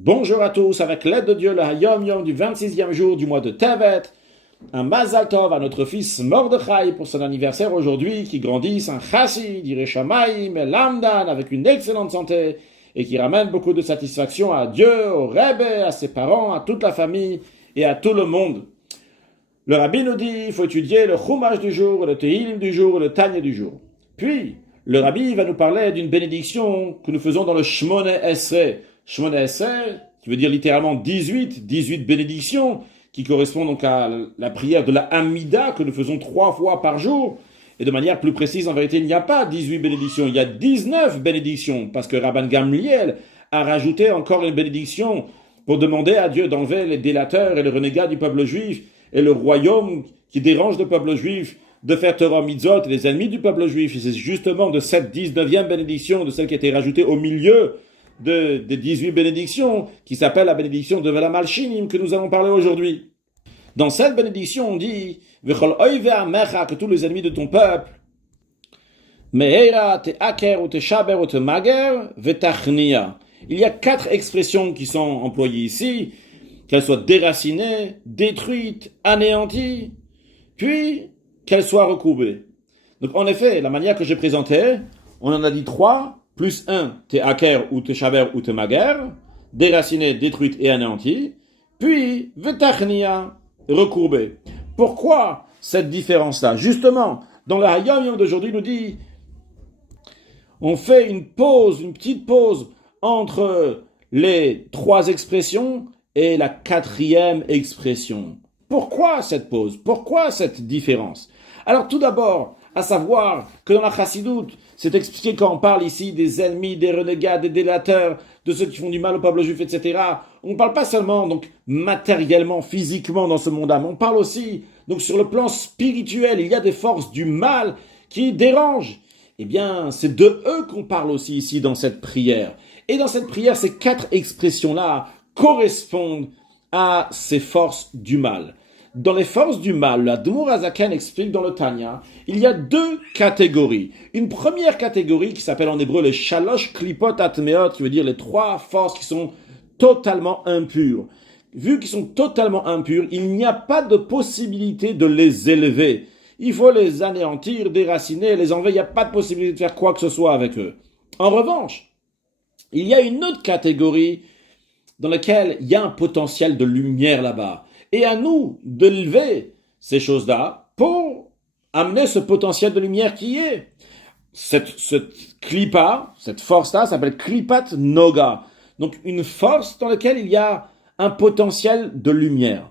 Bonjour à tous, avec l'aide de Dieu, le Hayom Yom du 26e jour du mois de Tevet. Un Mazal Tov à notre fils Mordechai pour son anniversaire aujourd'hui, qui grandisse un Chassid, Ireshamaim, Lamdan, avec une excellente santé, et qui ramène beaucoup de satisfaction à Dieu, au Rebbe, à ses parents, à toute la famille et à tout le monde. Le Rabbi nous dit, il faut étudier le Chumash du jour, le Tehillim du jour, le Tanya du jour. Puis, le Rabbi va nous parler d'une bénédiction que nous faisons dans le Shmone Esrei. Shmone Esrei, qui veut dire littéralement 18 bénédictions, qui correspondent donc à la prière de la Hamida que nous faisons 3 fois par jour. Et de manière plus précise, en vérité, il n'y a pas 18 bénédictions, il y a 19 bénédictions, parce que Rabban Gamliel a rajouté encore une bénédiction pour demander à Dieu d'enlever les délateurs et les renégats du peuple juif et le royaume qui dérange le peuple juif, de faire Torah Mitzot et les ennemis du peuple juif. Et c'est justement de cette 19e bénédiction, de celle qui a été rajoutée au milieu des 18 bénédictions, qui s'appelle la bénédiction de Vela Malchinim, que nous allons parler aujourd'hui. Dans cette bénédiction, on dit V'chol oive amecha, que tous les ennemis de ton peuple, Me'era te aker ou te shaber ou te mager, vetachnia. Il y a 4 expressions qui sont employées ici, qu'elles soient déracinées, détruites, anéanties, puis qu'elles soient recourbées. Donc en effet, la manière que j'ai présentée, on en a dit 3, plus 1, te aker ou te shaber ou te mager, déracinées, détruites et anéanties, puis vetachnia, recourbées. Pourquoi cette différence-là? Justement, dans le Hayom Yom d'aujourd'hui, nous dit, on fait une petite pause entre les 3 expressions et la 4e expression. Pourquoi cette pause? Pourquoi cette différence? Alors tout d'abord, à savoir que dans la Chassidoute, c'est expliqué quand on parle ici des ennemis, des renégats, des délateurs, de ceux qui font du mal au peuple juif, etc. On ne parle pas seulement donc matériellement, physiquement dans ce monde-là, mais on parle aussi donc sur le plan spirituel. Il y a des forces du mal qui dérangent. Eh bien, c'est de eux qu'on parle aussi ici dans cette prière. Et dans cette prière, ces 4 expressions-là correspondent à ces forces du mal. Dans les forces du mal, la Admour HaZaken explique dans le Tanya, il y a 2 catégories. Une première catégorie qui s'appelle en hébreu les Shalosh Klipot Atmeot, qui veut dire les 3 forces qui sont totalement impures. Vu qu'ils sont totalement impurs, il n'y a pas de possibilité de les élever. Il faut les anéantir, déraciner, les enlever. Il n'y a pas de possibilité de faire quoi que ce soit avec eux. En revanche, il y a une autre catégorie dans laquelle il y a un potentiel de lumière là-bas. Et à nous d'élever ces choses-là pour amener ce potentiel de lumière qui est. Cette klipa, cette force-là s'appelle klipat noga. Donc une force dans laquelle il y a un potentiel de lumière.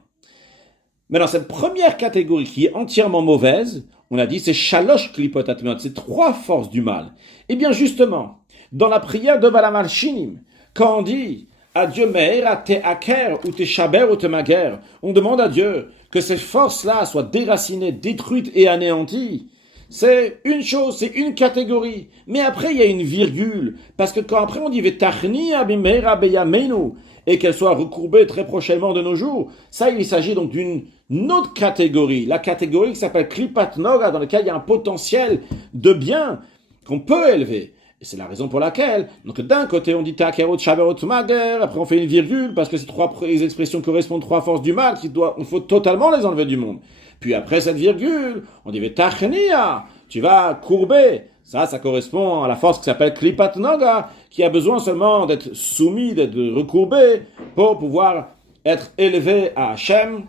Mais dans cette première catégorie qui est entièrement mauvaise, on a dit c'est shalosh klipot atmeot, c'est 3 forces du mal. Eh bien justement, dans la prière de Vela Malchinim, quand on dit à Dieu me'era te aker ou te shaber ou te mager, on demande à Dieu que ces forces-là soient déracinées, détruites et anéanties. C'est une chose, c'est une catégorie. Mais après, il y a une virgule. Parce que quand après on dit vetachnia bimera beyamenu, et qu'elle soit recourbée très prochainement de nos jours, ça, il s'agit donc d'une autre catégorie. La catégorie qui s'appelle klipat noga, dans laquelle il y a un potentiel de bien qu'on peut élever. Et c'est la raison pour laquelle, donc d'un côté on dit takerot, shaberot, mager, après on fait une virgule, parce que ces 3 expressions correspondent 3 forces du mal, il faut totalement les enlever du monde. Puis après cette virgule, on dit vetachnia, tu vas courber. Ça correspond à la force qui s'appelle klipat noga, qui a besoin seulement d'être soumis, d'être recourbé, pour pouvoir être élevé à Hachem.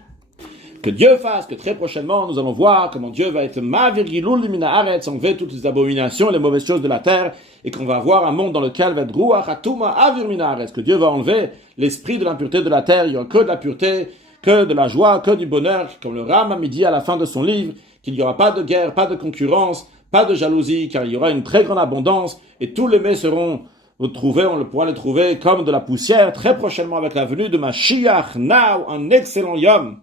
Que Dieu fasse que très prochainement, nous allons voir comment Dieu va être ma'virgilul limina haaretz, enlever toutes les abominations, les mauvaises choses de la terre, et qu'on va avoir un monde dans lequel va être ruach atuma avir mina haaretz, que Dieu va enlever l'esprit de l'impureté de la terre, il n'y aura que de la pureté, que de la joie, que du bonheur, comme le Ram a dit à la fin de son livre, qu'il n'y aura pas de guerre, pas de concurrence, pas de jalousie, car il y aura une très grande abondance, et tous les mets seront retrouvés, on pourra les trouver comme de la poussière, très prochainement avec la venue de Mashiach, now, un excellent Yom.